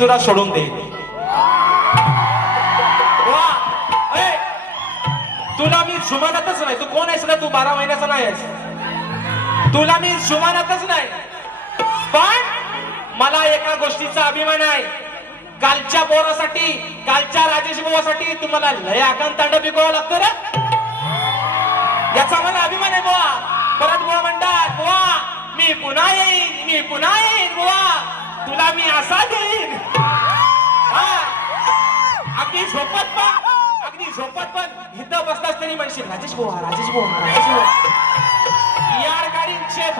तुला सोडून दे. वा, तुला मी सुमानातच नाही. तू कोण आहेस ना तू बारा महिन्याचा नाही आहेस. तुला मी सुमानातच नाही. पण मला एका गोष्टीचा अभिमान आहे. कालच्या पोरासाठी कालच्या राजेश बुवासाठी तुम्हाला लय आकांत तांड पिकवावं लागतं ना याचा मला अभिमान आहे बुवा. परत बोवा म्हणतात बोवा मी पुन्हा येईन मी पुन्हा येईन बोवा. तुला मी असा देईन. अगदी झोपत पण अगदी झोपत पण. इथं बसलास तरी म्हणशील राजेश बुवा राजेश बुवा राजेश बुवा याडकाडींचे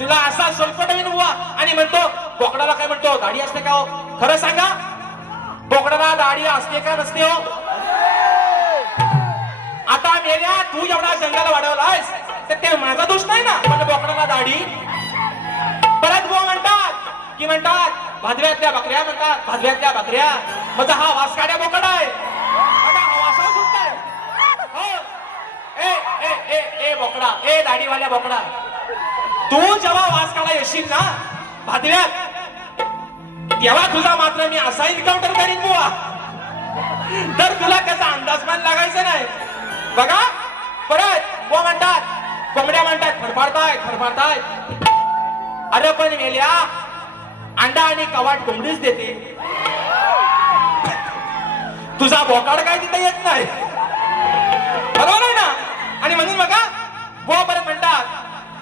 तुला असा सोलपटवीन बुवा आणि म्हणतो बोकडाला काय म्हणतो दाढी असते का हो? खरं सांगा बोकडाला दाढी असते का नसते हो? आता मेल्या तू एवढा जंगल वाढवलायस तर ते माझा दोष नाही ना? म्हणजे बोकडाला दाढी. परत गो म्हणता की म्हणतात भादव्यातल्या बकऱ्या म्हणतात भादव्यातल्या बकऱ्या. माझा हा वासकाड्या बोकड आहे. हा हो. ए बोकडा. ए दाढीवाल्या बोकडा. तू जेव्हा वास काढा येशील ना भादव्यात तेव्हा तुझा मात्र मी असा एन्काउंटर करीन बुवा. तर तुला कसा अंदाज पण लागायचा नाही. बघा परत बुवा म्हणतात कोंबड्या म्हणतात फडफडताय फडफडताय. अरे पण मेल्या अंडा आणि कवाट कोंबडीच देते. तुझा बोकाड काय तिथे येत नाही. बरोबर आहे ना? आणि म्हणून बघा गोवा परत म्हणतात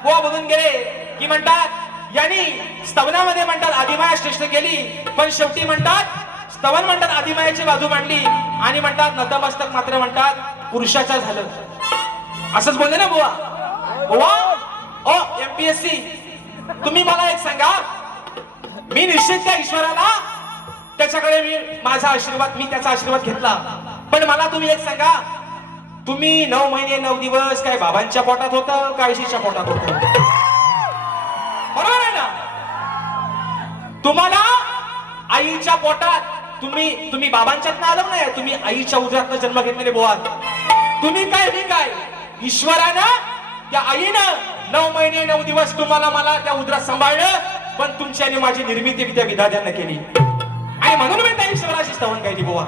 गोवा बघून गेले की म्हणतात यांनी स्तवनामध्ये म्हणतात आदिमाया श्रेष्ठ केली पण शेवटी म्हणतात स्तवन म्हणतात आदिमायाची बाजू मांडली आणि म्हणतात नतमस्तक मात्र म्हणतात पुरुषाच्या झालं. असंच बोलले ना बुवा? बुवा? ओ एमपीएससी तुम्ही मला एक सांगा मी निश्चित त्या ईश्वराला त्याच्याकडे मी माझा आशीर्वाद मी त्याचा आशीर्वाद घेतला. पण मला तुम्ही एक सांगा तुम्ही नऊ महिने नऊ दिवस काय बाबांच्या पोटात होत काय आईशीच्या पोटात होत? बरोबर आहे ना? तुम्हाला आईच्या पोटात तुम्ही तुम्ही बाबांच्यात आलो नाही तुम्ही आईच्या उदरात जन्म घेतलेले बोहात तुम्ही काय मी काय? ईश्वरानं त्या आईनं नऊ महिने नऊ दिवस तुम्हाला मला त्या उदरात सांभाळलं पण तुमची आणि माझी निर्मिती त्या विधात्यानं केली. आणि म्हणून मी त्या ईश्वराशी स्तवन काही बुवा.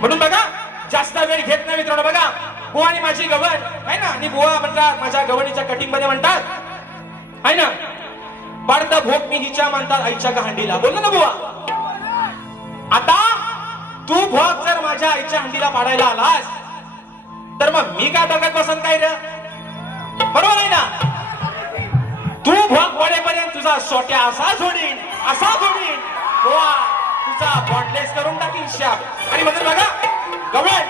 म्हणून बघा जास्त वेळ घेत नाही मित्रांनो बघा. बुवा आणि माझी गवण आहे ना? आणि बुवा म्हणतात माझ्या गवणीच्या कटिंगमध्ये म्हणतात. आहे ना? पाडता भोग मी हिच्या म्हणतात आईच्या हंडीला बोललो ना बुवा? आता तू भोग जर माझ्या आईच्या हंडीला पाडायला आलास तर मग मी काय बघत बसत काय रे? बरोबर आहे ना? तू भोग पडेपर्यंत तुझा सोट्या असा झोडीन असा झोडीन गोवा तुझा बॉन्डलेस करून टाकीन शाप आणि म्हणून बघा गवळण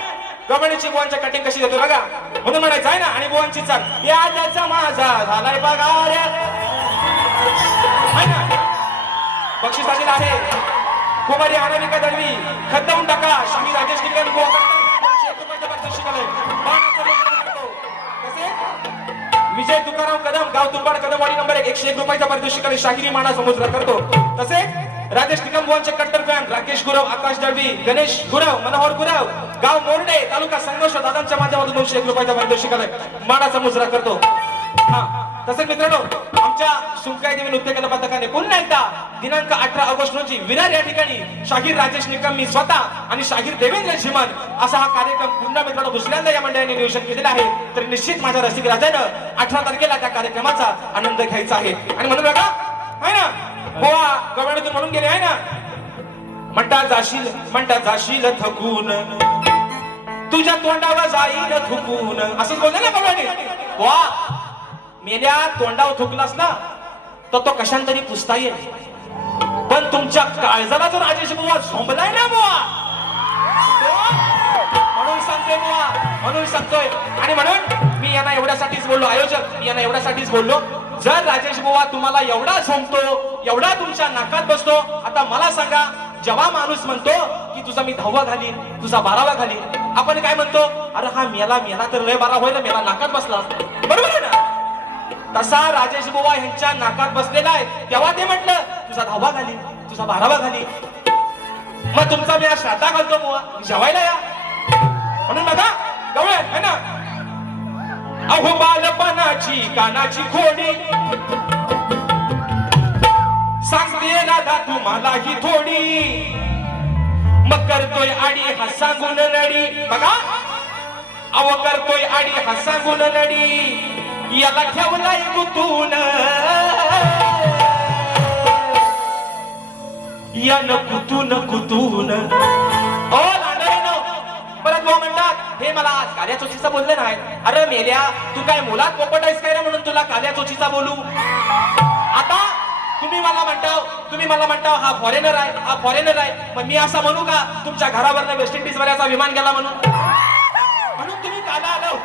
गवळणीची बुवांच्या कटिंग कशी देतो बघा. म्हणून म्हणायचं आहे ना आणि बुवांची चाल या त्याचा माझा झालाय बघा आहे ना? बक्षीस आलेलं आहे. कुमारी अनामिका दळवी खतवून टाका. शाही राजेश निकल बुवा दोनशे विजय तुकाराम कदम गाव तुंबाड कदमवाडी नंबर एक. एकशे एक रुपयाचा पारितोषिक आणि शाहिरी माना समुद्र करतो. तसेच राजेश निकम बुवांचे कट्टर फॅन राकेश गुरव आकाश दळवी गणेश गुरव मनोहर गुरव गाव मोर्डे तालुका संघर्ष दादांच्या माध्यमातून दोनशे एक रुपयाचा पारितोषिक आलाय मानाचा मुजरा करतो. हा तसेच मित्रांनो आमच्या सुंकाई नृत्य कला पथकाने पुन्हा एकदा दिनांक अठरा ऑगस्ट रोजी विरार या ठिकाणी शाहीर राजेश निकम मी स्वतः आणि शाहीर देवेंद्र झिमन असा हा कार्यक्रम पुन्हा मित्रांनो दुसऱ्यांदा या मंडळाने नियोजन केलेलं आहे. तर निश्चित माझ्या रसिक राजानं अठरा तारखेला त्या कार्यक्रमाचा आनंद घ्यायचा आहे. आणि म्हणून बघा आहे ना? गोवा गवळणीतून म्हणून गेले आहे ना? म्हणता जाशील म्हणता जाशील थकून. तुझ्या तोंडावर जाईल थुकून. असं बोललं ना गवळणी वा मेल्या तोंडावर थुकलास ना तर तो कशांतरी पुसता येईल. पण तुमच्या काळजाला जर राजेश बुवा झोंबलाय ना बुवा म्हणून सांगतोय बुवा म्हणून सांगतोय. आणि म्हणून मी यांना एवढ्यासाठीच बोललो आयोजक मी यांना एवढ्यासाठीच बोललो जर राजेश बुवा तुम्हाला एवढा झोंबतो एवढा तुमच्या नाकात बसतो आता मला सांगा जेव्हा माणूस म्हणतो की तुझा मी दहावा घालीन तुझा बारावा घालीन आपण काय म्हणतो? अरे हा मेला मेला तर लय बारा होईल मेला नाकात बसला बरोबर? तसा राजेश बुवा यांच्या नाकात बसलेला आहे. तेव्हा ते म्हटलं तुझा दहावा घाली तुझा बारावा घाली. मग तुमचा मी आज श्राद्धा घालतो बुवा. जेवायला या. म्हणून बघा गवळ है ना? अहो बालपणाची कानाची खोडी. सांगते दादा तुम्हाला ही थोडी. मग करतोय आणि हा सांगून नडी बघा. अहो करतोय आणि हा सांगून नडी याला ठेवलाय गुतून. यानं कुतून कुतून ओ लांडरेनो परत भाऊ म्हणतात हे मला आज काल्या चोचीचा बोलले नाही. अरे मेल्या तू काय मुलात पोपट आहेस काय रे म्हणून तुला काल्या चोचीचा बोलू? आता तुम्ही मला म्हणताव तुम्ही मला म्हणताव हा फॉरेनर आहे हा फॉरेनर आहे. पण मी असं म्हणू का तुमच्या घरावरनं वेस्ट इंडिज वाल्याचा विमान गेला म्हणून? म्हणून तुम्ही काला आलो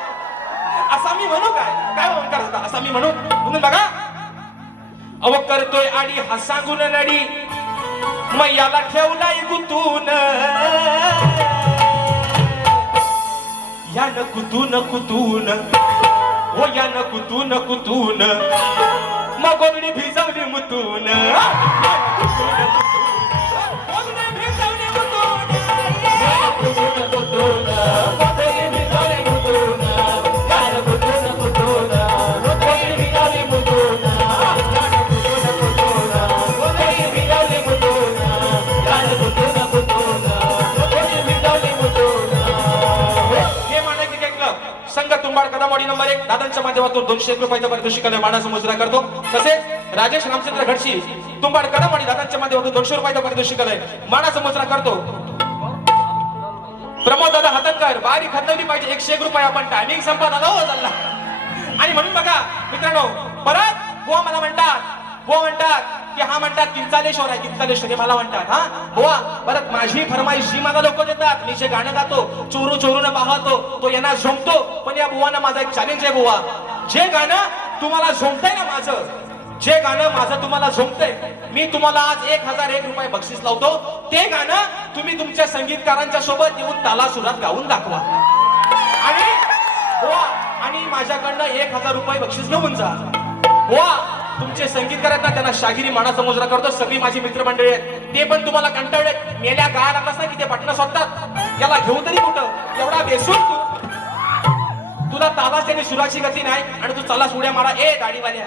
असा मी म्हणू काय? काय म्हणतात होता? असा मी म्हणू? म्हणून बघा. अव करतोय आणि हा सांगून नडी. मग याला ठेवलाय गुतून. यानं कुतून कुतून हो यानं कुतून कुतून मग भिजवली मुतून. माध्यमातून दोनशे एक रुपयाच्या पारितोषिकाने मानाचा मुजरा करतो. तसेच राजेश रामचंद्र घडशी तुंबाड कदम आणि दादांच्या माध्यमातून दोनशे रुपयाच्या पारितोषिकाने मानाचा मुजरा करतो. प्रमोद दादा हतनकर बारी खतवली पाहिजे. एकशे एक रुपये आपण टायमिंग संपत आला हो चालला. आणि म्हणून बघा मित्रांनो परत गोवा मला म्हणतात गोवा म्हणतात की हा म्हणतात किंचालेश्वर आहे किंचालेश्वर हे मला म्हणतात हा? बुवा परत माझी फरमाईश जी मला लोक देतात मी जे गाणं गातो चोरू चोरून पाहतो तो यांना झोमतो पण या बुवाना माझा एक चॅलेंज आहे बुवा. जे गाणं तुम्हाला झोमतंय ना माझं जे गाणं माझं तुम्हाला झोंपतंय मी तुम्हाला आज एक हजार एक रुपये बक्षीस लावतो ते गाणं तुम्ही तुमच्या संगीतकारांच्या सोबत येऊन ताला सुरात गाऊन दाखवा. आणि आणि माझ्याकडनं एक हजार रुपये बक्षीस घेऊन जा. वा तुमचे संगीतकार आहेत ना त्यांना शागिरी मानाचा मुजरा करतो. सगळी माझी मित्रमंडळी आहेत. ते पण तुम्हाला कंटाळले मेल्या गाय लागलास ना की ते पटणं सोडतात? याला घेऊ तरी कुठं? एवढा बेसून तू. तुला तालास आणि सुराची गती नाही आणि तू चालास उड्या मारा. ए गाडीवाल्या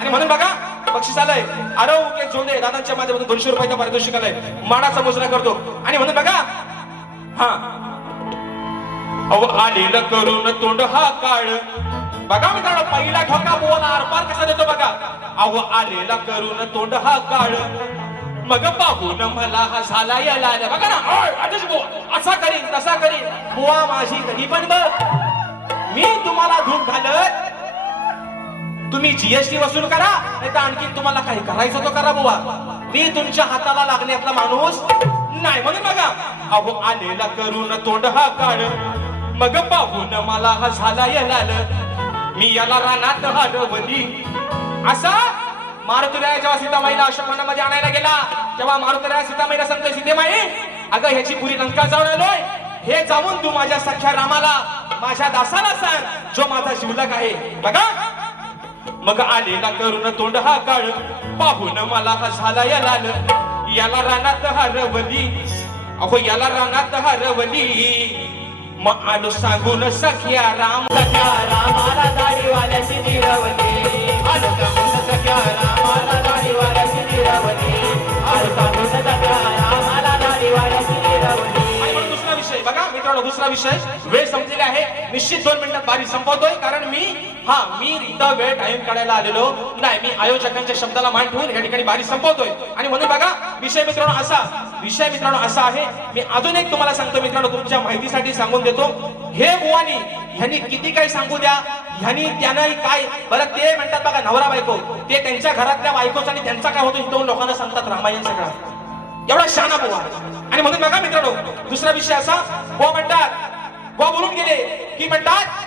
आणि म्हणून बघा बक्षीस आलंय. अरव के जोंदे दादांच्या माध्यमातून दोनशे रुपयाचा पारितोषिक आलंय. मानाचा मुजरा करतो. आणि म्हणून बघा हा. अहो आलेलं करून तोंड हा काळ. बघा मित्रांनो पहिला ठोका बोला आरपार कसा देतो बघा. अहो आलेला करून तोंड हा काळ. मग पाहून मला हा झाला या लाल बघा ना ओय, असा करीन तसा करीन. बुवा माझी कधी पण बघ. मी तुम्हाला धूप घालत. तुम्ही जीएसटी वसूल करा नाही तर आणखी तुम्हाला काही करायचं तो करा बुवा. मी तुमच्या हाताला लागण्यातला माणूस नाही म्हणून बघा. अहो आलेला करून तोंड हा काढ मग पाहून मला हा झाला या लाल मी याला रानात हरवली असा मारुतीराया जेव्हा सीतामाईला अशोकवनामध्ये आणायला गेला तेव्हा मारुतीराया सीतामाईला सांगतो सीतेमाई अगं ह्याची पुरी लंका जाऊन हे जाऊन तू माझ्या सख्या रामाला माझ्या दासाला सांग जो माझा शिवलक आहे. बघा. मग आलेला करून तोंड हा काळ पाहून मला हा झाला या लाल याला रानात हरवली. अहो याला रानात हरवली. मग आलो सांगून सख्या राम सख्या रामाला दाढीवाल्याची निरवली आलो सांगून सख्या राम? मित्रांनो दुसरा विषय वेळ समजलेला आहे. निश्चित दोन मिनिटात बारी संपवतोय. कारण मी हा मी इथं वेळ टाइम काढायला आलेलो. नाही मी आयोजकांच्या शब्दाला मान ठेवून या ठिकाणी बारी संपवतोय. आणि म्हणून बघा विषय मित्रांनो असा विषय मित्रांनो असा आहे. मी अजून एक तुम्हाला सांगतो मित्रांनो तुमच्या माहितीसाठी सांगून देतो. हे बुवानी ह्यांनी किती काही सांगू द्या. ह्यांनी त्यांनाही काय बरं ते म्हणतात बघा नवरा बायको. ते त्यांच्या घरातल्या बायकोच आणि त्यांचा काय होतो इथं लोकांना सांगतात रामायण सगळा. एवढा शाना बुवा. आणि म्हणून बघा मित्रांनो दुसरा विषय असा बुवा म्हणतात बुवा बोलून गेले की म्हणतात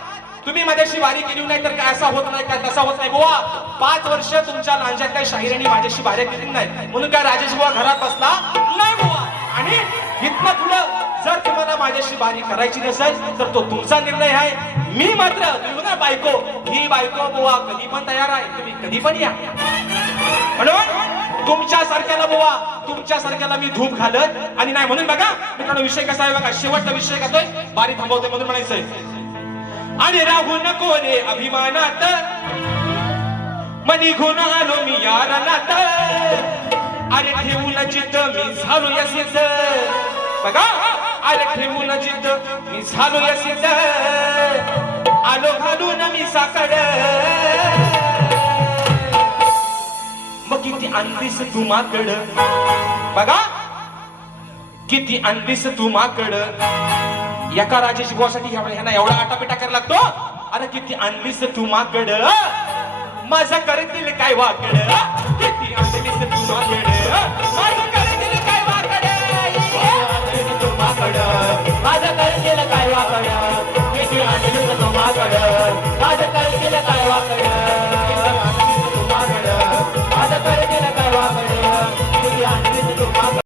तुम्ही माझ्याशी वारी केली नाही तर काय असा होत नाही काय तसा होत नाही बुवा. पाच वर्ष तुमच्या लांजात काय शाहिरांनी माझ्याशी वाऱ्या केली नाही. म्हणून काय राजेश बुवा घरात बसला? नाही बुवा. आणि इथनं पुढं जर तुम्हाला माझ्याशी वारी करायची नसेल तर तो तुमचा निर्णय आहे. मी मात्र तुम्ही बायको. ही बायको बुवा कधी पण तयार आहे. तुम्ही कधी पण या. म्हणून तुमच्या सारख्याला बुवा तुमच्या सारख्याला मी धूप घालत आणि नाही म्हणून बघा मित्रांनो विषय कसा आहे बघा शेवटचा विषय कसा आहे? बारी थांबवतोय म्हणून म्हणायचंय. आणि राहू नको रे अभिमानात. मनी गुण आलो मी यार नात अरे ठेवून चित्त मी झालो यसीच बघा अरे ठेवून चित्त मी झालो यसीच आलो घालून मी साकड. किती आणलीस तू माकड बघा. किती आणलीस तू माकड एका राजेश गोसाठी ह्यांना एवढा आटापिटा करायला लागतो. अरे किती आणलीस तू माकड माझं करतील काय वाकड? किती आणलीस तू माकड माझं करतील काय वाकड? तू काय किती माझं करतील काय वाकड? Amen.